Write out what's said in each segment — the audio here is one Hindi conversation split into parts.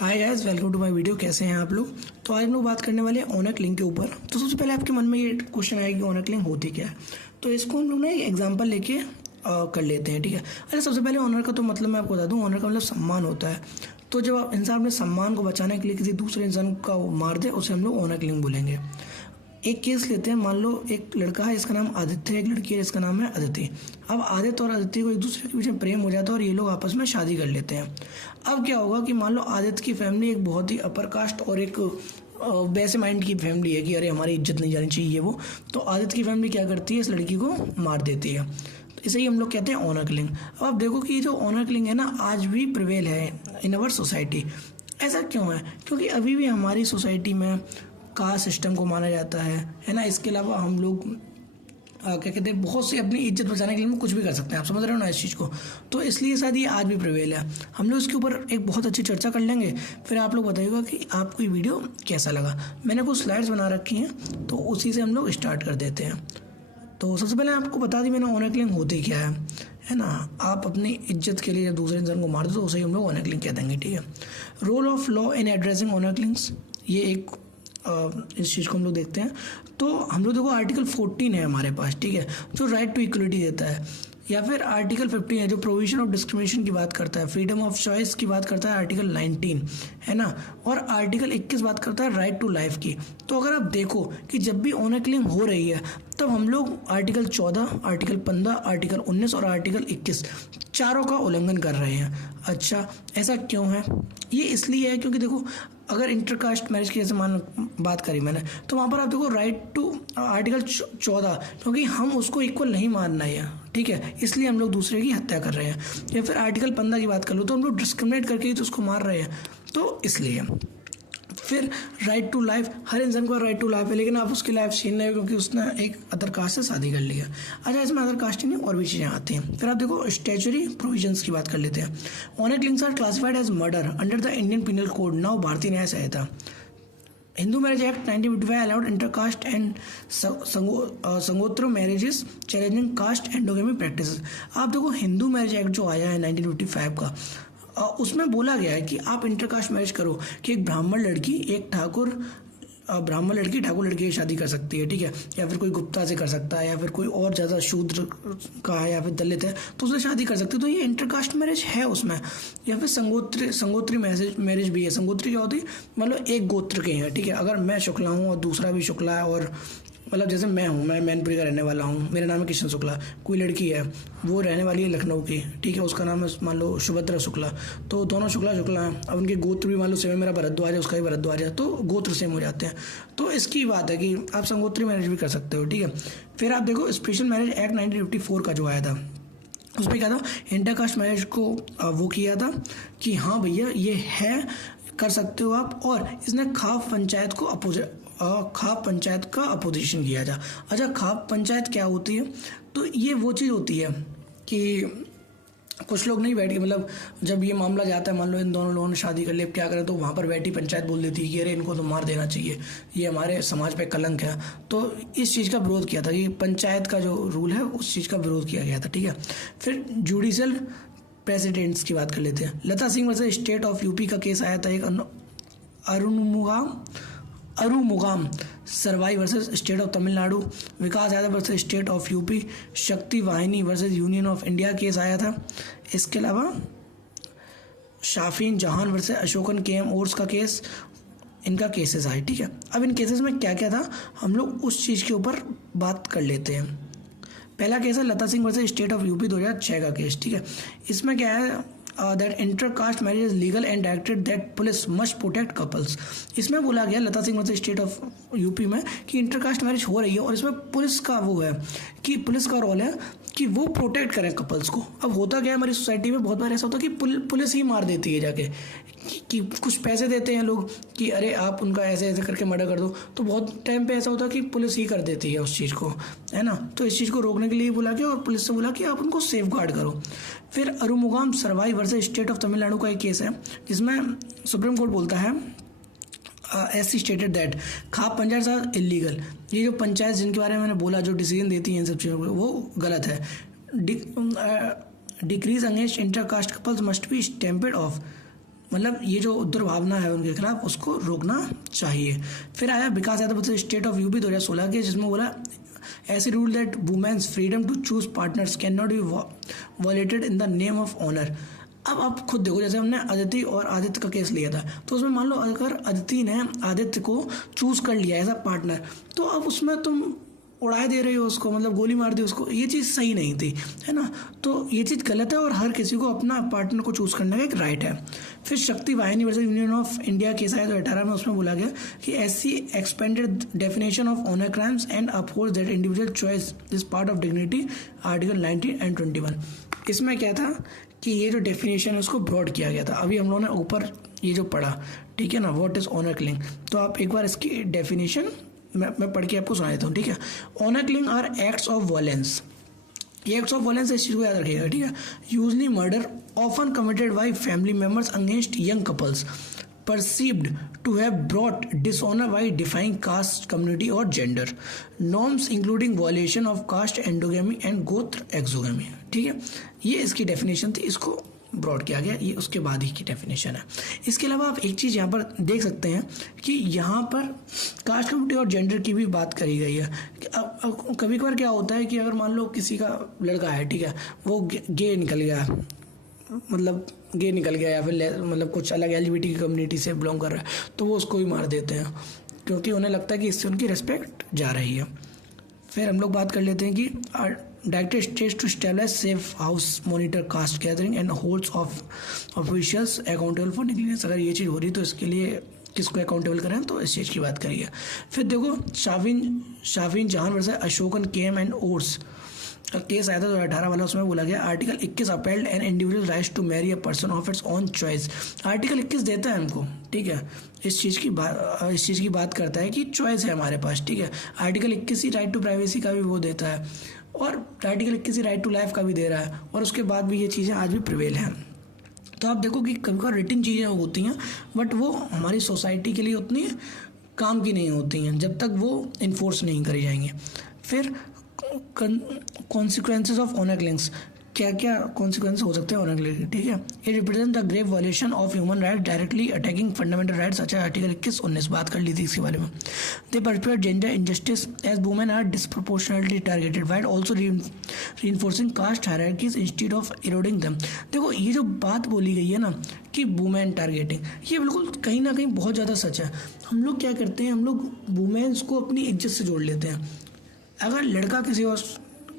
Hi guys, welcome to my video. कैसे हैं आप लोग। तो आज हम लोग बात करने वाले हैं ऑनर किलिंग के ऊपर। तो सबसे पहले आपके मन में ये क्वेश्चन आएगा कि ऑनर किलिंग होती क्या है। तो इसको हम लोग ना एक एग्जांपल लेके कर लेते हैं, ठीक है। अच्छा, सबसे पहले ऑनर का तो मतलब मैं आपको बता दूं, ऑनर का मतलब सम्मान होता है। तो जब आप इंसान अपने सम्मान को बचाने के लिए किसी दूसरे इंसान का मार दे, उसे हम लोग ऑनर किलिंग बोलेंगे। एक केस लेते हैं, मान लो एक लड़का है, इसका नाम आदित्य है, एक लड़की है, इसका नाम है अदिति। अब आदित्य और अदिति को एक दूसरे के बीच में प्रेम हो जाता है और ये लोग आपस में शादी कर लेते हैं। अब क्या होगा कि मान लो आदित्य की फैमिली एक बहुत ही अपर कास्ट और एक वैसे माइंड की फैमिली है कि अरे हमारी इज्जत नहीं जानी चाहिए वो। तो आदित्य की फैमिली क्या करती है, इस लड़की को मार देती है। तो इसे ही हम लोग कहते हैं ऑनर किलिंग। अब आप देखो कि जो ऑनर किलिंग है ना, आज भी प्रिवेल है इन अवर सोसाइटी। ऐसा क्यों है? क्योंकि अभी भी हमारी सोसाइटी में कास्ट सिस्टम को माना जाता है ना। इसके अलावा हम लोग क्या कहते हैं, बहुत सी अपनी इज्जत बचाने के लिए हम कुछ भी कर सकते हैं। आप समझ रहे हो ना इस चीज़ को। तो इसलिए शायद ये आज भी प्रिवेल है। हम लोग इसके ऊपर एक बहुत अच्छी चर्चा कर लेंगे, फिर आप लोग बताइएगा कि आपको ये वीडियो कैसा लगा। मैंने कुछ स्लाइड्स बना रखी हैं, तो उसी से हम लोग स्टार्ट कर देते हैं। तो सबसे पहले आपको बता दी मैंने, ऑनर किलिंग होती क्या है ना। आप अपनी इज्जत के लिए जब दूसरे इंसान को मार दो तो उसे ही हम लोग ऑनर किलिंग कह देंगे, ठीक है। Role of law in addressing honour killings, ये एक इस चीज़ को हम लोग देखते हैं। तो हम लोग देखो आर्टिकल 14 है हमारे पास, ठीक है, जो राइट टू इक्वलिटी देता है। या फिर आर्टिकल 15 है जो प्रोविजन ऑफ डिस्क्रिमिनेशन की बात करता है, फ्रीडम ऑफ चॉइस की बात करता है आर्टिकल 19, है ना। और आर्टिकल 21 बात करता है राइट टू लाइफ की। तो अगर आप देखो कि जब भी ऑनर किलिंग हो रही है, तब हम लोग आर्टिकल 14, आर्टिकल 15, आर्टिकल 19 और आर्टिकल 21 चारों का उल्लंघन कर रहे हैं। अच्छा, ऐसा क्यों है? ये इसलिए है क्योंकि देखो, अगर इंटरकास्ट मैरिज की जैसे बात करी मैंने, तो वहाँ पर आप देखो राइट टू आर्टिकल 14, क्योंकि हम उसको इक्वल नहीं मानना है, ठीक है, इसलिए हम लोग दूसरे की हत्या कर रहे हैं। या फिर आर्टिकल 15 की बात कर लो, तो हम लोग डिस्क्रिमिनेट करके ही तो उसको मार रहे हैं, तो इसलिए। फिर राइट टू लाइफ, हर इंसान को राइट टू लाइफ है, लेकिन आप उसकी लाइफ छीन रहे हो क्योंकि उसने एक अदर कास्ट से शादी कर लिया। अच्छा, इसमें अदर कास्ट नहीं और भी चीज़ें आती हैं। फिर आप देखो स्टैच्यूटरी प्रोविजंस की बात कर लेते हैं। Honour killings are classified as murder under the Indian penal code, now Bharatiya Nyaya Sanhita. Hindu marriage act 1955 allowed intercaste and संगोत्र marriages challenging caste endogamy practices. आप देखो हिंदू मैरिज एक्ट जो आया है 1955 का, उसमें बोला गया है कि आप इंटरकास्ट मैरिज करो कि एक ब्राह्मण लड़की ठाकुर लड़की की शादी कर सकती है, ठीक है, या फिर कोई गुप्ता से कर सकता है, या फिर कोई और ज़्यादा शूद्र का है या फिर दलित है तो उससे शादी कर सकती है। तो ये इंटरकास्ट मैरिज है उसमें। या फिर संगोत्री मैरिज भी है। संगोत्री क्या होती है, मतलब एक गोत्र के हैं, ठीक है। अगर मैं शुक्ला हूँ और दूसरा भी शुक्ला है, और मतलब जैसे मैं हूँ, मैं मैनपुरी का रहने वाला हूँ, मेरा नाम है किशन शुक्ला, कोई लड़की है वो रहने वाली है लखनऊ की, ठीक है, उसका नाम है मान लो सुभद्रा शुक्ला, तो दोनों शुक्ला हैं। अब उनके गोत्र भी मान लो सेम है, मेरा भरद्वाज है, उसका भी भरद्वाज है, तो गोत्र सेम हो जाते हैं। तो इसकी बात है कि आप संगोत्री मैरिज भी कर सकते हो, ठीक है। फिर आप देखो स्पेशल मैरिज एक्ट 1954 का जो आया था, उसमें क्या था, इंटरकास्ट मैरिज को वो किया था कि हाँ भैया ये है, कर सकते हो आप। और इसने खाप पंचायत का अपोजिशन किया था। अच्छा, खाप पंचायत क्या होती है? तो ये वो चीज़ होती है कि कुछ लोग नहीं बैठ के, मतलब जब ये मामला जाता है, मान लो इन दोनों लोगों ने शादी कर ली, क्या करें, तो वहाँ पर बैठी पंचायत बोल देती है कि अरे इनको तो मार देना चाहिए, ये हमारे समाज पे कलंक है। तो इस चीज़ का विरोध किया था कि पंचायत का जो रूल है उस चीज़ का विरोध किया गया था, ठीक है। फिर जुडिशियल प्रेसिडेंट्स की बात कर लेते हैं। Lata Singh versus state of UP का केस आया था। एक Arumugam Servai versus state of Tamil Nadu, Vikas Yadav versus state of UP, Shakti Vahini versus union of India case आया था। इसके अलावा Shafin Jahan versus Asokan KM ors का केस, इनका केसेस आए, ठीक है। अब इन केसेस में क्या क्या था, हम लोग उस चीज़ के ऊपर बात कर लेते हैं। पहला केस है Lata Singh versus state of UP 2006 का केस, ठीक है। इसमें क्या है, that intercaste marriage is legal and directed that police must protect couples। इसमें बोला गया Lata Singh versus state of UP में कि इंटरकास्ट मैरिज हो रही है और इसमें पुलिस का वो है कि पुलिस का रोल है कि वो प्रोटेक्ट करें कपल्स को। अब होता क्या है, हमारी सोसाइटी में बहुत बार ऐसा होता है कि पुलिस ही मार देती है जाके, कि कुछ पैसे देते हैं लोग कि अरे आप उनका ऐसे ऐसे करके मर्डर कर दो, तो बहुत टाइम पे ऐसा होता है कि पुलिस ही कर देती है उस चीज़ को, है ना। तो इस चीज़ को रोकने के लिए बोला गया और पुलिस से बोला कि आप उनको सेफ गार्ड करो। फिर अरुमुगाम Servai versus state of Tamil Nadu का एक केस है जिसमें सुप्रीम कोर्ट बोलता है ऐसी stated that khap panchayat are illegal. ये जो पंचायत जिनके बारे में मैंने बोला, जो डिसीजन देती हैं इन सब चीज़ों को, वो गलत है। Decrease against intercaste couples must be stampede of. मतलब ये जो दुर्भावना है उनके खिलाफ उसको रोकना चाहिए। फिर आया Vikas Yadav state of UP 2016 के, जिसमें बोला ऐसे rule that womens freedom to choose partners can not be violated in the name of honour. अब आप खुद देखो, जैसे हमने अदिति और आदित्य का केस लिया था, तो उसमें मान लो अगर अदिति ने आदित्य को चूज कर लिया एज अ पार्टनर, तो अब उसमें तुम उड़ाए दे रहे हो उसको, मतलब गोली मार दी उसको, ये चीज़ सही नहीं थी, है ना। तो ये चीज़ गलत है और हर किसी को अपना पार्टनर को चूज करने का एक राइट है। फिर Shakti Vahini versus union of India case आया 2018 में, उसमें बोला गया कि SC expanded definition of honour crimes and upholds that individual choice is part of dignity, article 19 and 21। इसमें क्या था कि ये जो डेफिनेशन है उसको ब्रॉड किया गया था। अभी हम लोगों ने ऊपर ये जो पढ़ा, ठीक है ना, व्हाट इज ऑनर किलिंग, तो आप एक बार इसकी डेफिनेशन मैं पढ़ के आपको सुना देता हूँ, ठीक है। Honour killing are acts of violence, ये एक्ट्स ऑफ वायलेंस इस चीज़ को याद रखिएगा, ठीक है। Usually murder often committed by family members against young couples perceived to have brought dishonor by defying caste, community or gender norms including violation of caste endogamy and gotra exogamy, ठीक है। ये इसकी डेफिनेशन थी, इसको ब्रॉड किया गया, ये उसके बाद ही की डेफिनेशन है। इसके अलावा आप एक चीज़ यहाँ पर देख सकते हैं कि यहाँ पर कास्ट, कम्युनिटी और जेंडर की भी बात करी गई है। अब कभी कभार क्या होता है कि अगर मान लो किसी का लड़का है, ठीक है, वो गे निकल गया, मतलब गे निकल गया या फिर मतलब कुछ अलग LGBT की कम्युनिटी से बिलोंग कर रहा है, तो वो उसको भी मार देते हैं क्योंकि उन्हें लगता है कि इससे उनकी रिस्पेक्ट जा रही है। फिर हम लोग बात कर लेते हैं कि directed states to establish safe house, monitor caste gathering and holds of officials accountable for negligence. अगर ये चीज़ हो रही तो इसके लिए किसको अकाउंटेबल करें, तो इस चीज़ की बात करिए। फिर देखो Shafin Jahan versus Asokan K M and others का केस आया था 2018 वाला, उसमें बोला गया article 21 upheld an individual rights to marry a person of its own choice. Article 21 देता है हमको, ठीक है, इस चीज़ की बात करता है कि चॉइस है हमारे पास, ठीक है। आर्टिकल 21 ही राइट टू प्राइवेसी का भी वो देता है और आर्टिकल 21 ही राइट टू लाइफ का भी दे रहा है, और उसके बाद भी ये चीज़ें आज भी प्रिवेल हैं। तो आप देखो कि कभी कभी रिटन चीज़ें होती हैं बट वो हमारी सोसाइटी के लिए उतनी काम की नहीं होती हैं जब तक वो इन्फोर्स नहीं करी जाएंगी। फिर कॉन्सिक्वेंसेज ऑफ ऑनर किलिंग्स, क्या क्या कॉन्सिक्वेंस हो सकते हैं ऑनर किलिंग, ठीक है। ये represent the grave violation of human right directly attacking fundamental rights, अच्छा आर्टिकल 21-19 बात कर ली थी इसके बारे में। They perpetrate gender injustice as women are disproportionately targeted while also reinforcing caste hierarchies instead of eroding them. देखो ये जो बात बोली गई है ना कि वुमेन टारगेटिंग, ये बिल्कुल कहीं ना कहीं बहुत ज़्यादा सच है। हम लोग क्या करते हैं, हम लोग वुमेन्स को अपनी इज्जत से जोड़ लेते हैं। अगर लड़का किसी और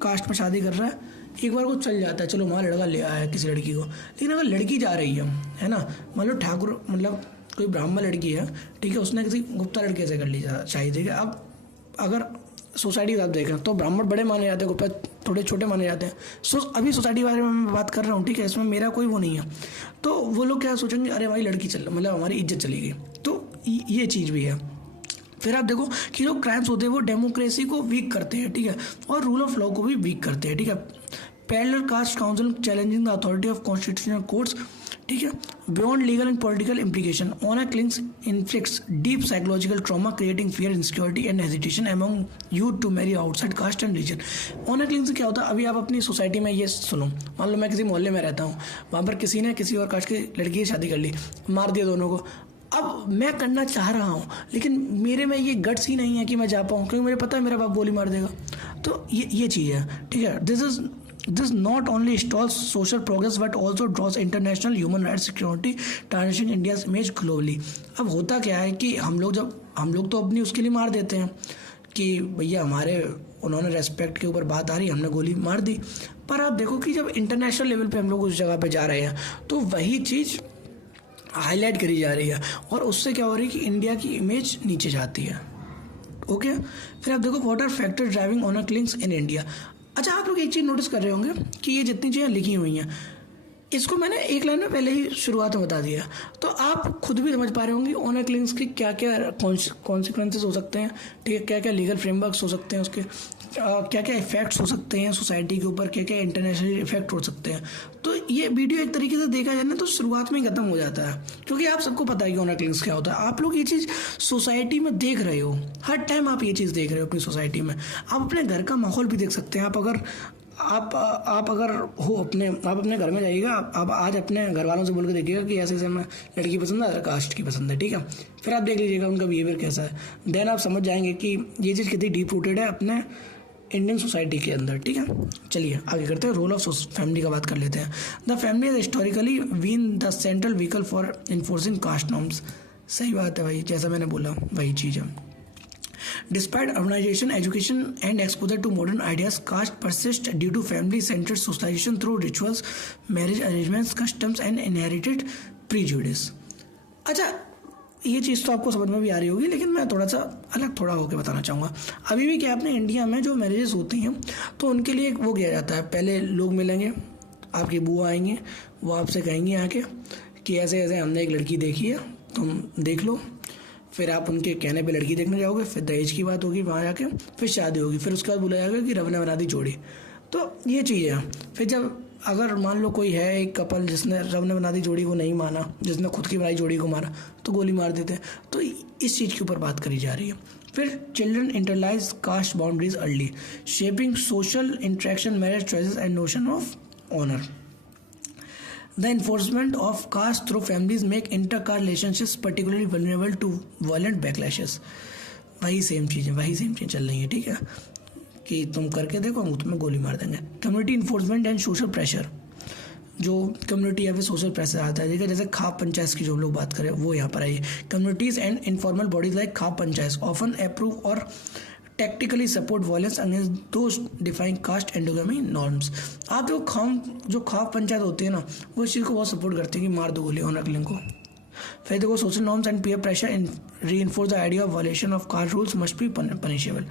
कास्ट में शादी कर रहा है, एक बार वो चल जाता है, चलो वहाँ लड़का ले आया किसी लड़की को, लेकिन अगर लड़की जा रही है ना, मान लो ठाकुर, मतलब कोई ब्राह्मण लड़की है, ठीक है, उसने किसी गुप्ता लड़के से कर ली चाहिए, ठीक है। अब अगर सोसाइटी का आप देखें तो ब्राह्मण बड़े माने जाते हैं, गुप्ता थोड़े छोटे माने जाते हैं। अभी सोसाइटी के बारे में मैं बात कर रहा हूँ, ठीक है, इसमें मेरा कोई वो नहीं है। तो वो लोग क्या सोचेंगे, अरे हमारी लड़की चल, मतलब हमारी इज्जत चली गई, तो ये चीज़ भी है। फिर आप देखो कि जो क्राइम्स होते हैं वो डेमोक्रेसी को वीक करते हैं, ठीक है, और रूल ऑफ लॉ को भी वीक करते हैं, ठीक है। Parallel caste council challenging the authority of constitutional courts, ठीक है। Beyond legal and political implication, honour killings inflicts deep psychological trauma creating fear, insecurity and hesitation among youth to marry outside caste and region. Honour killing से क्या होता है, अभी आप अपनी सोसाइटी में ये सुनो, मान लो मैं किसी मोहल्ले में रहता हूँ, वहाँ पर किसी ने किसी और कास्ट की लड़की की शादी कर ली, मार दिया दोनों को। अब मैं करना चाह रहा हूँ लेकिन मेरे में ये गट्स ही नहीं है कि मैं जा पाऊँ, क्योंकि मुझे पता है मेरा बाप गोली मार देगा। तो ये चीज़ है, ठीक है। This not only stalls social progress but also draws international human rights security tarnishing India's image globally. अब होता क्या है कि हम लोग तो अपनी उसके लिए मार देते हैं कि भैया हमारे उन्होंने रेस्पेक्ट के ऊपर बात आ रही, हमने गोली मार दी। पर आप देखो कि जब इंटरनेशनल लेवल पे हम लोग उस जगह पे जा रहे हैं तो वही चीज़ हाईलाइट करी जा रही है और उससे क्या हो रही है कि इंडिया की इमेज नीचे जाती है। ओके, फिर आप देखो what are factor driving honour killings in India. अच्छा, आप लोग एक चीज़ नोटिस कर रहे होंगे कि ये जितनी चीज़ें लिखी हुई हैं इसको मैंने एक लाइन में पहले ही शुरुआत में बता दिया, तो आप खुद भी समझ पा रहे होंगे ऑनर किलिंग्स के क्या क्या कॉन्सिक्वेंसेस हो सकते हैं, ठीक है, क्या क्या लीगल फ्रेमवर्क्स हो सकते हैं, उसके क्या क्या इफेक्ट्स हो सकते हैं सोसाइटी के ऊपर, क्या क्या इंटरनेशनल इफेक्ट हो सकते हैं। तो ये वीडियो एक तरीके से देखा जाए ना तो शुरुआत में ही खत्म हो जाता है, क्योंकि आप सबको पता है कि ऑनर किलिंग्स क्या होता है। आप लोग ये चीज़ सोसाइटी में देख रहे हो, हर टाइम आप ये चीज़ देख रहे हो अपनी सोसाइटी में। आप अपने घर का माहौल भी देख सकते हैं। आप अगर आप अगर हो आप अपने घर में जाइएगा, आप आज अपने घर वालों से बोल के देखिएगा कि ऐसे ऐसे मैं लड़की पसंद है, अदर कास्ट की पसंद है, ठीक है। फिर आप देख लीजिएगा उनका बिहेवियर कैसा है, देन आप समझ जाएंगे कि ये चीज़ कितनी डीप रूटेड है अपने इंडियन सोसाइटी के अंदर, ठीक है। चलिए आगे करते हैं, रोल ऑफ फैमिली का बात कर लेते हैं। The family is historically been the central vehicle for enforcing caste norms. सही बात है भाई, जैसा मैंने बोला वही चीज़ है। Despite urbanization, education, and exposure to modern ideas, caste persists due to family-centered socialization through rituals, marriage arrangements, customs, and inherited prejudice. अच्छा, ये चीज़ तो आपको समझ में भी आ रही होगी, लेकिन मैं थोड़ा सा अलग थोड़ा होकर बताना चाहूँगा। अभी भी क्या अपने इंडिया में जो मैरिजेस होती हैं तो उनके लिए वो किया जाता है, पहले लोग मिलेंगे, आपकी बुआ आएंगे, वो आपसे कहेंगे आके कि ऐसे ऐसे हमने एक लड़की देखी है, तुम देख लो। फिर आप उनके कहने पे लड़की देखने जाओगे, फिर दहेज की बात होगी, वहाँ जाके फिर शादी होगी, फिर उसके बाद बोला जाएगा कि रब ने बना दी जोड़ी। तो ये चीज़ है। फिर जब अगर मान लो कोई है एक कपल जिसने रब ने बना दी जोड़ी को नहीं माना, जिसने खुद की बनाई जोड़ी को मारा, तो गोली मार देते हैं। तो इस चीज़ के ऊपर बात करी जा रही है। फिर children internalise caste boundaries early, shaping social interaction, marriage choices and notion of honour. The enforcement of caste through families make inter-caste relationships particularly vulnerable to violent backlashes. वही सेम चीज़ चल रही है, ठीक है, कि तुम करके देखो हम तुम्हें गोली मार देंगे। Community enforcement and social pressure, जो कम्युनिटी या फिर सोशल प्रेशर आता है, देखिए जैसे खाप पंचायत की जो हम लोग बात करें वो यहाँ पर आई। Communities and informal bodies like khap panchayat often approve और tactically support violence against those defying caste endogamy norms. आप देखो जो खाप पंचायत होती है ना, वो इस चीज़ को बहुत सपोर्ट करती है कि मार दो गोली ऑनर किलिंग को। फिर देखो social norms and peer pressure reinforce the idea of violation of caste rules must be punishable.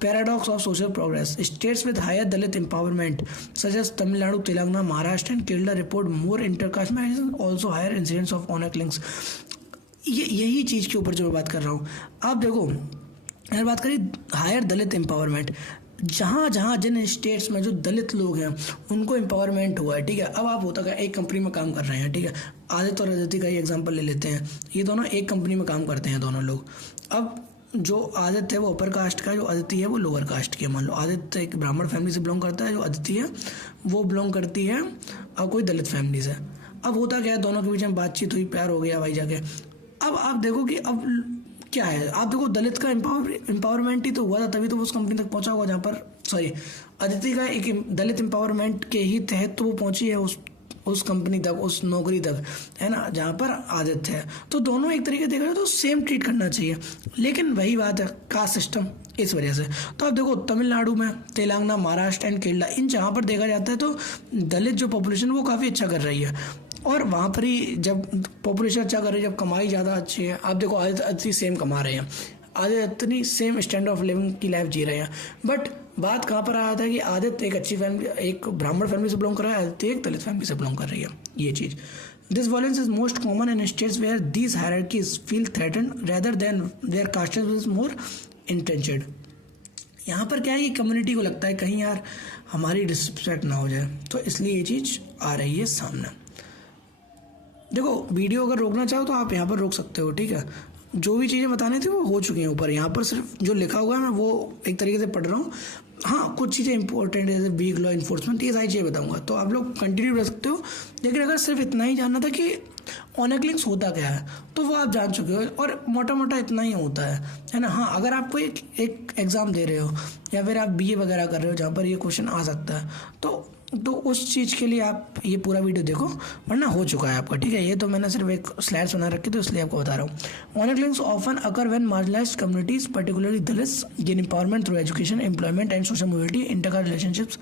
Paradox of social progress. States with higher Dalit empowerment such as Tamil Nadu, Telangana, Maharashtra and Kerala report more intercaste marriages and also higher incidence of honor killings. यही चीज़ के ऊपर जो मैं बात कर रहा हूँ। आप देखो अगर बात करें हायर दलित एम्पावरमेंट, जहाँ जिन स्टेट्स में जो दलित लोग हैं उनको एम्पावरमेंट हुआ है, ठीक है। अब आप होता है एक कंपनी में काम कर रहे हैं, ठीक है, आदित्य और अदिति का ही एग्जांपल ले लेते हैं। ये दोनों एक कंपनी में काम करते हैं दोनों लोग। अब जो आदित्य है वो अपर कास्ट का, जो अदिति है वो लोअर कास्ट की है। मान लो आदित्य एक ब्राह्मण फैमिली से बिलोंग करता है, जो अदिति है वो बिलोंग करती है और कोई दलित फैमिली से। अब होता क्या है, दोनों के बीच में बातचीत हुई, प्यार हो गया भाई जाके। अब आप देखो कि अब क्या है, आप देखो दलित का एम्पावरमेंट ही तो हुआ था, तभी तो वो उस कंपनी तक पहुंचा होगा जहाँ पर अदिति का एक दलित एम्पावरमेंट के ही तहत तो वो पहुंची है उस कंपनी तक, उस नौकरी तक, है ना, जहाँ पर आदित्य है। तो दोनों एक तरीके देखा जाए तो सेम ट्रीट करना चाहिए, लेकिन वही बात है कास्ट सिस्टम, इस वजह से। तो आप देखो तमिलनाडु में, तेलंगाना, महाराष्ट्र एंड केरला, इन जहाँ पर देखा जाता है तो दलित जो पॉपुलेशन वो काफ़ी अच्छा कर रही है। और वहाँ पर ही जब पॉपुलेशन अच्छा कर रही है, जब कमाई ज़्यादा अच्छी है, आप देखो आदित्य सेम कमा रहे हैं, Aditya same standard of living की लाइफ जी रहे हैं। बट बात कहाँ पर आया था कि आदित्य एक अच्छी फैमिली, एक ब्राह्मण फैमिली से बिलोंग कर रहा है, आदित्य एक दलित फैमिली से बिलोंग कर रही है। ये चीज़, this violence is most common in states where these hierarchies feel threatened rather than where caste is more intense. यहाँ पर क्या है कि कम्युनिटी को लगता है कहीं यार हमारी डिसरिस्पेक्ट ना हो जाए, तो इसलिए ये चीज़ आ रही है सामने। देखो वीडियो अगर रोकना चाहो तो आप यहाँ पर रोक सकते हो, ठीक है। जो भी चीज़ें बतानी थी वो हो चुकी हैं ऊपर, यहाँ पर सिर्फ जो लिखा हुआ है मैं वो एक तरीके से पढ़ रहा हूँ। हाँ, कुछ चीज़ें इंपॉर्टेंट है जैसे वीक लॉ इन्फोर्समेंट, ये सारी चीज़ें बताऊँगा, तो आप लोग कंटिन्यू रख सकते हो। लेकिन अगर सिर्फ इतना ही जानना था कि ऑनर किलिंग्स होता क्या है, तो वो आप जान चुके हो, और मोटा मोटा इतना ही होता है ना। हाँ, अगर आप कोई एक एग्ज़ाम दे रहे हो या फिर आप BA वगैरह कर रहे हो जहाँ पर ये क्वेश्चन आ सकता है, तो उस चीज़ के लिए आप ये पूरा वीडियो देखो, वरना हो चुका है आपका, ठीक है। ये तो मैंने सिर्फ एक स्लाइड्स बना रखी तो इसलिए आपको बता रहा हूँ। Honour killings often occur when marginalised communities particularly Dalits gain empowerment through education, employment and social mobility, intercaste relationships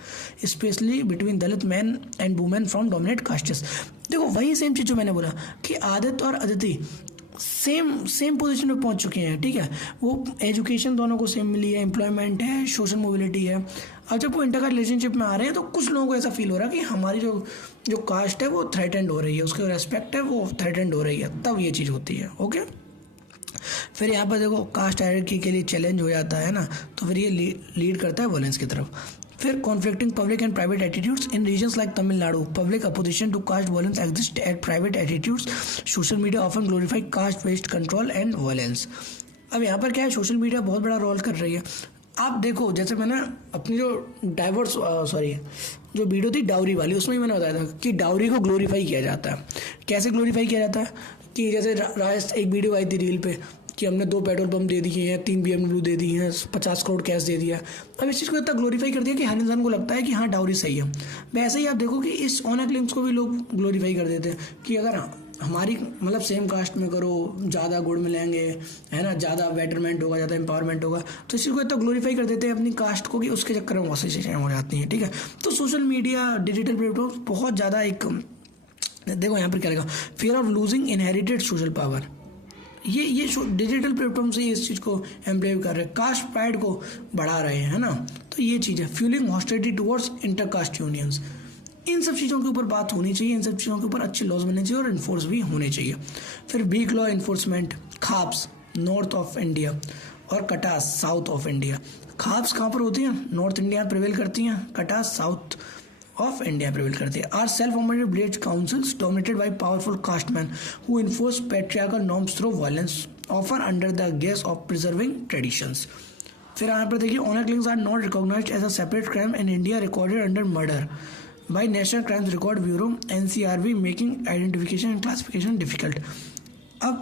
specially between Dalit man and women from dominate castes. देखो वही सेम चीज़ जो मैंने बोला कि आदित्य और अदिति सेम पोजीशन में पहुंच चुके हैं, ठीक है। वो एजुकेशन दोनों को सेम मिली है, एम्प्लॉयमेंट है, सोशल मोबिलिटी है। अब जब वो इंटरकास्ट रिलेशनशिप में आ रहे हैं तो कुछ लोगों को ऐसा फील हो रहा है कि हमारी जो कास्ट है वो थ्रेटेंड हो रही है, उसकी रेस्पेक्ट है वो थ्रेटेंड हो रही है, तब ये चीज़ होती है, ओके। फिर यहाँ पर देखो कास्ट हायरार्की के लिए चैलेंज हो जाता है ना, तो फिर ये लीड करता है वायलेंस की तरफ। फिर conflicting public and private attitudes in regions like Tamil Nadu, public opposition to caste violence exist at private attitudes, social media often glorify caste based control and violence. अब यहाँ पर क्या है, सोशल मीडिया बहुत बड़ा रोल कर रही है। आप देखो, जैसे मैंने अपनी जो जो वीडियो थी डाउरी वाली, उसमें ही मैंने बताया था कि डाउरी को ग्लोरीफाई किया जाता है। कैसे ग्लोरीफाई किया जाता है कि जैसे एक वीडियो आई थी रील पे कि हमने 2 पेट्रोल पंप दे दिए हैं, 3 BMW दे दी हैं, 50 करोड़ कैश दे दिया। अब इस चीज़ को इतना ग्लोरीफाई कर दिया कि हर इंसान को लगता है कि हाँ डाउरी सही है। वैसे ही आप देखो कि इस ऑनर क्लेम्स को भी लोग ग्लोरीफाई कर देते हैं कि अगर हमारी मतलब सेम कास्ट में करो, ज़्यादा गुड़ मिलेंगे, है ना, ज़्यादा बेटरमेंट होगा, ज़्यादा एम्पावरमेंट होगा। तो इस चीज़ को इतना ग्लोरीफाई कर देते हैं अपनी कास्ट को कि उसके चक्कर में बहुत सी चीज़ें हो जाती हैं। ठीक है, तो सोशल मीडिया, डिजिटल प्लेटफॉर्म बहुत ज़्यादा एक, देखो यहाँ पर क्या लगा, fear of losing inherited social power, ये डिजिटल प्लेटफॉर्म से इस चीज़ को एम्प्लेव कर रहे हैं, कास्ट प्राइड को बढ़ा रहे हैं, है ना। तो ये चीज़ है, fuelling hostility towards intercaste unions. इन सब चीज़ों के ऊपर बात होनी चाहिए, इन सब चीज़ों के ऊपर अच्छे लॉज बनने चाहिए और इन्फोर्स भी होने चाहिए। फिर weak law enforcement, khaps north of India और कटास साउथ ऑफ इंडिया। खाप्स कहाँ पर होती हैं? नॉर्थ इंडिया में प्रिवेल करती हैं, कटास साउथ ऑफ इंडिया प्रिवेल करती है। Are self appointed village councils dominated by powerful caste men who enforce patriarchal norms through violence ऑफर under the guise of preserving traditions. फिर यहाँ पर देखिए, honour killings are not recognised as a separate crime in India recorded under murder by national crimes record bureau NCRB, making identification and classification difficult. अब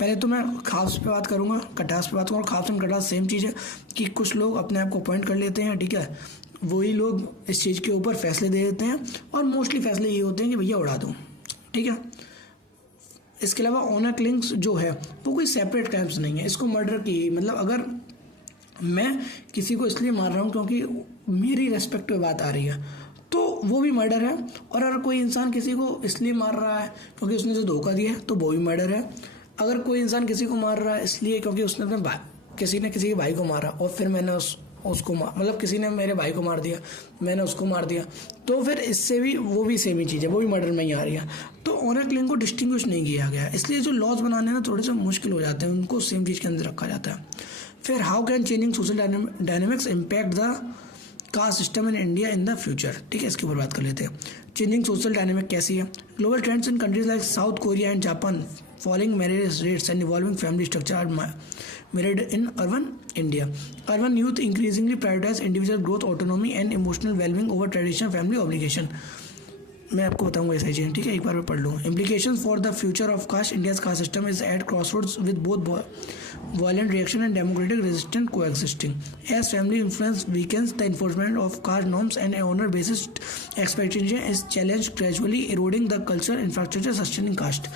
पहले तो मैं खाप्स पे बात करूंगा, कटास पे बात करूँगा। खाप्स एंड कटास सेम चीज़ है कि कुछ लोग अपने आप को अपॉइंट कर लेते हैं, ठीक है, वही लोग इस चीज़ के ऊपर फैसले दे देते हैं और मोस्टली फैसले ये होते हैं कि भैया उड़ा दो, ठीक है। इसके अलावा ऑनर किलिंग्स जो है वो कोई सेपरेट क्राइम्स नहीं है। इसको मर्डर की, मतलब अगर मैं किसी को इसलिए मार रहा हूँ क्योंकि मेरी रेस्पेक्ट पे बात आ रही है तो वो भी मर्डर है, और अगर कोई इंसान किसी को इसलिए मार रहा है क्योंकि उसने उसे धोखा दिया है तो वो भी मर्डर है। अगर कोई इंसान किसी को मार रहा है इसलिए क्योंकि उसने अपने किसी ने किसी के भाई को मारा और फिर मैंने उसको मतलब किसी ने मेरे भाई को मार दिया, मैंने उसको मार दिया, तो फिर इससे भी वो भी सेम ही चीज़ है, वो भी मर्डर में ही आ रही है। तो ऑनर किलिंग को डिस्टिंग्विश नहीं किया गया है, इसलिए जो लॉज बनाने हैं ना थोड़े से मुश्किल हो जाते हैं, उनको सेम चीज़ के अंदर रखा जाता है। फिर how can changing social dynamics impact the caste system in India in the future. ठीक है, इसके ऊपर बात कर लेते हैं। चेंजिंग सोशल डायनेमिक कैसी है? Global trends in countries like South Korea and Japan, following marriage rates and evolving family structure are mirrored in urban India. Urban youth increasingly prioritize individual growth, autonomy and emotional well-being over traditional family obligation. मैं आपको बताऊंगा ऐसा चीज़, ठीक है, एक बार मैं पढ़ लूँ। Implications for the future of caste, India's caste system is at crossroads with both violent reaction and democratic resistance coexisting. As family influence weakens, the enforcement of caste norms and honor-based expectation is challenged, gradually eroding the cultural infrastructure sustaining caste.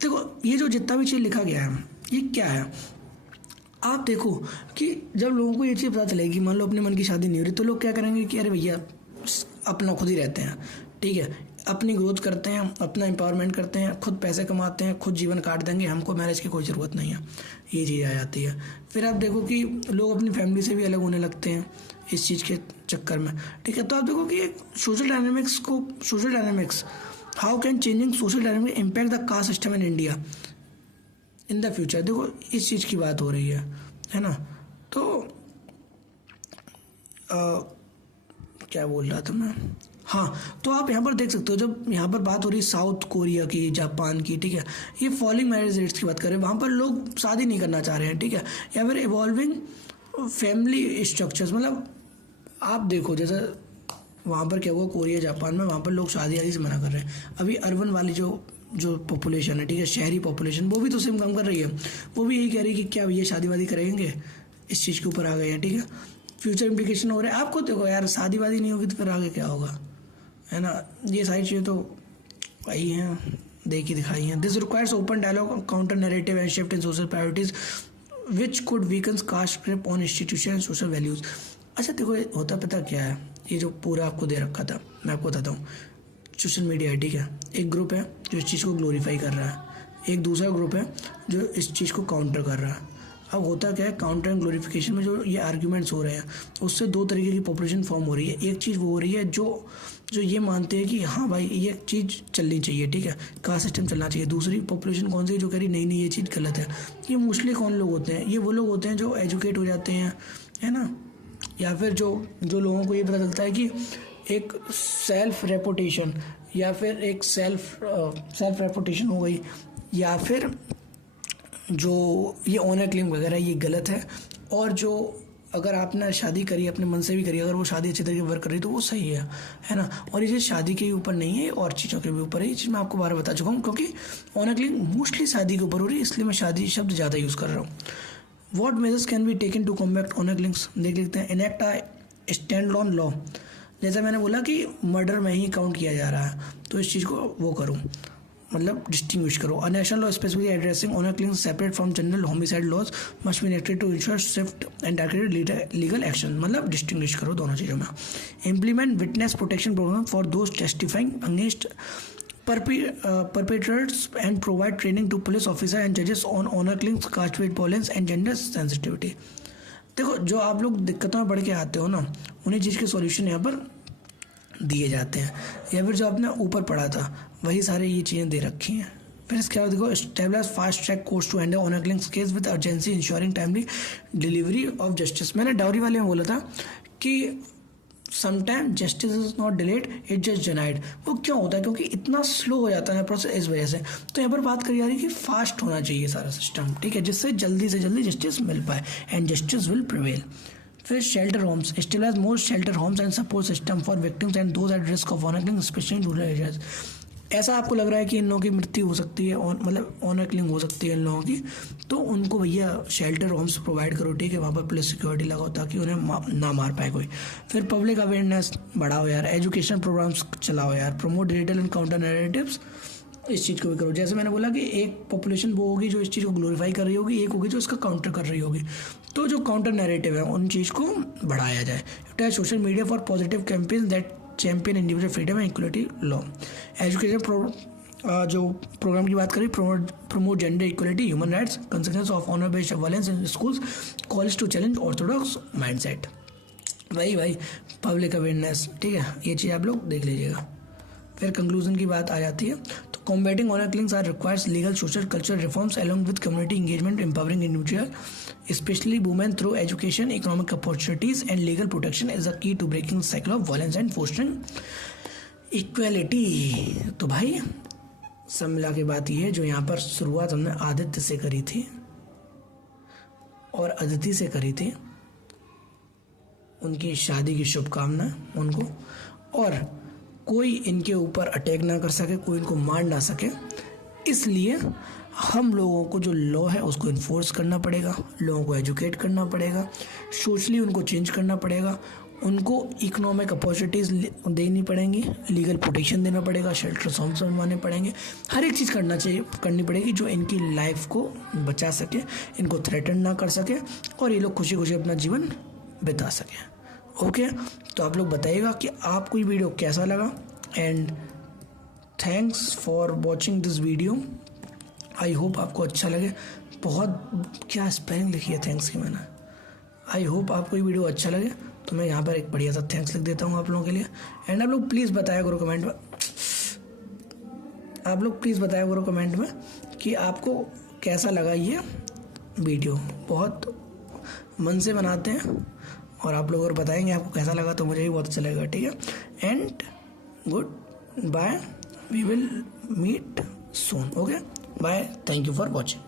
देखो, ये जो जितना भी चीज़ लिखा गया है ये क्या है? आप देखो कि जब लोगों को ये चीज़ पता चलेगी, मान लो अपने मन की शादी नहीं हो रही, तो लोग क्या करेंगे कि अरे भैया अपना खुद ही रहते हैं, ठीक है, अपनी ग्रोथ करते हैं, अपना एम्पावरमेंट करते हैं, खुद पैसे कमाते हैं, खुद जीवन काट देंगे, हमको मैरिज की कोई ज़रूरत नहीं है, ये चीज़ आ जाती है। फिर आप देखो कि लोग अपनी फैमिली से भी अलग होने लगते हैं इस चीज़ के चक्कर में, ठीक है। तो आप देखो कि social dynamics how can changing social dynamics impact the caste system in India in the future. देखो इस चीज़ की बात हो रही है ना। तो क्या बोल रहा था मैं? हाँ, तो आप यहाँ पर देख सकते हो, जब यहाँ पर बात हो रही है साउथ कोरिया की, जापान की, ठीक है, ये फॉलिंग मैरिज रेट्स की बात करें, वहाँ पर लोग शादी नहीं करना चाह रहे हैं, ठीक है, या फिर इवॉल्विंग फैमिली स्ट्रक्चर्स। मतलब आप देखो जैसे वहाँ पर क्या हुआ कोरिया जापान में, वहाँ पर लोग शादी से मना कर रहे हैं। अभी अर्बन वाली जो पॉपुलेशन है, ठीक है, शहरी पॉपुलेशन, वो भी तो सेम काम कर रही है, वो भी यही कह रही है कि क्या भैया शादी वादी करेंगे, इस चीज़ के ऊपर आ गए हैं, ठीक है। फ्यूचर इम्प्लीकेशन हो रहे हैं। आपको देखो यार, शादी वादी नहीं होगी तो फिर आगे क्या होगा, है ना। ये सारी चीज़ें तो वही हैं, देखी दिखाई हैं। This requires open dialogue, counter narrative and shift in social priorities which could weakens caste grip on institution and social values. अच्छा देखो, होता पता क्या है, ये जो पूरा आपको दे रखा था, मैं आपको बताता हूँ। सोशल मीडिया है, ठीक है, एक ग्रुप है जो इस चीज़ को ग्लोरीफाई कर रहा है, एक दूसरा ग्रुप है जो इस चीज़ को काउंटर कर रहा है। अब होता क्या है, काउंटर एंड ग्लोरिफिकेशन में जो ये आर्ग्यूमेंट्स हो रहे हैं, उससे दो तरीके की पॉपुलेशन फॉर्म हो रही है। एक चीज़ वो हो रही है जो ये मानते हैं कि हाँ भाई ये चीज़ चलनी चाहिए, ठीक है, कास्ट सिस्टम चलना चाहिए। दूसरी पॉपुलेशन कौन सी, जो कह रही नहीं ये चीज़ गलत है। ये मोस्टली कौन लोग होते हैं? ये वो लोग होते हैं जो एजुकेट हो जाते हैं, है ना, या फिर जो लोगों को ये पता चलता है कि एक सेल्फ रेपुटेशन, या फिर एक सेल्फ रेपुटेशन हो गई, या फिर जो ये ऑनर क्लेम वगैरह ये गलत है, और जो अगर आपने शादी करी अपने मन से भी करी, अगर वो शादी अच्छी तरीके वर्क कर रही तो वो सही है ना। और ये चीज़ शादी के ऊपर नहीं है और चीज़ों के भी ऊपर है, ये चीज़ मैं आपको बार बता चुका हूँ, क्योंकि ऑनर क्लिंग मोस्टली शादी के ऊपर हो रही है, इसलिए मैं शादी शब्द ज़्यादा यूज़ कर रहा हूँ। What measures can be taken to combat honour killings, देख लेते हैं। Enact a stand on law, जैसा मैंने बोला कि मर्डर में ही काउंट किया जा रहा है, तो इस चीज़ को वो करूँ, मतलब डिस्टिंग्विश करो। A national law specifically addressing honour killings separate from general homicide laws must be enacted to ensure swift and targeted legal action, मतलब डिस्टिंग्विश करो दोनों चीज़ों में। Implement witness protection programme for those testifying against perpetrators and provide training to police officer and judges on honor killings, caste based violence and gender sensitivity। देखो, जो आप लोग दिक्कतों में पढ़ के आते हो ना, उन्हीं चीज़ के सॉल्यूशन यहाँ पर दिए जाते हैं, या फिर जो आपने ऊपर पढ़ा था वही सारे ये चीज़ें दे रखी हैं। फिर इसके बाद देखो, establish fast track course to handle honour killings case with urgency ensuring timely delivery of justice. मैंने डाउरी वाले में बोला था कि sometime justice is not delayed, it just denied. वो क्यों होता है? क्योंकि इतना स्लो हो जाता है प्रोसेस, इस वजह से। तो यहाँ पर बात करी जा रही है कि फास्ट होना चाहिए सारा सिस्टम, ठीक है, जिससे जल्दी से जल्दी जस्टिस मिल पाए एंड जस्टिस विल प्रिवेल। फिर shelter homes, stabilise more shelter homes and support system for victims and those at risk of honour killing specially in rural areas. ऐसा आपको लग रहा है कि इन लोगों की मृत्यु हो सकती है, मतलब ऑनर किलिंग हो सकती है इन लोगों की, तो उनको भैया शेल्टर होम्स प्रोवाइड करो, ठीक है, वहाँ पर पुलिस सिक्योरिटी लगाओ ताकि उन्हें ना मार पाए कोई। फिर पब्लिक अवेयरनेस बढ़ाओ यार, एजुकेशन प्रोग्राम्स चलाओ यार, promote digital and counter narratives, इस चीज़ को भी करो। जैसे मैंने बोला कि एक पॉपुलेशन वो होगी जो इस चीज़ को ग्लोरीफाई कर रही होगी, एक होगी जो इसका काउंटर कर रही होगी, तो जो काउंटर नैरेटिव है उन चीज़ को बढ़ाया जाए। Utilise social media for positive campaign that champion individual freedom and equality law. Education जो प्रोग्राम की बात करें, promote gender equality, human rights, consequence of honour based violence in schools, college to challenge orthodox mindset. भाई पब्लिक अवेयरनेस, ठीक है, ये चीज़ आप लोग देख लीजिएगा। फिर कंक्लूजन की बात आ जाती है, तो combating honour killings are requires legal social cultural reforms along with community engagement, empowering individual specially women through education, economic opportunities and legal protection is the key to breaking the cycle of violence and fostering equality. तो भाई सब मिला के बात ये है, जो यहाँ पर शुरुआत हमने आदित्य से करी थी और अदिति से करी थी, उनकी शादी की शुभकामना उनको, और कोई इनके ऊपर अटैक ना कर सके, कोई इनको मार ना सके, इसलिए हम लोगों को जो लॉ है उसको इन्फोर्स करना पड़ेगा, लोगों को एजुकेट करना पड़ेगा, सोशली उनको चेंज करना पड़ेगा, उनको इकोनॉमिक अपॉर्चुनिटीज़ देनी पड़ेंगी, लीगल प्रोटेक्शन देना पड़ेगा, शेल्टर होम्स बनवाने पड़ेंगे, हर एक चीज़ करनी पड़ेगी जो इनकी लाइफ को बचा सके, इनको थ्रेटन ना कर सके और ये लोग खुशी खुशी अपना जीवन बिता सकें। ओके, तो आप लोग बताइएगा कि आपको ये वीडियो कैसा लगा, and thanks for watching this video. I hope आपको अच्छा लगे। बहुत क्या स्पेलिंग लिखी है थैंक्स की मैंने। आई होप आपको ये वीडियो अच्छा लगे, तो मैं यहाँ पर एक बढ़िया सा थैंक्स लिख देता हूँ आप लोगों के लिए। एंड आप लोग प्लीज़ बताया करो कमेंट में, कि आपको कैसा लगा ये वीडियो। बहुत मन से बनाते हैं और आप लोग अगर बताएंगे आपको कैसा लगा तो मुझे भी बहुत अच्छा लगेगा, ठीक है। And good bye, we will meet soon. Okay bye, thank you for watching.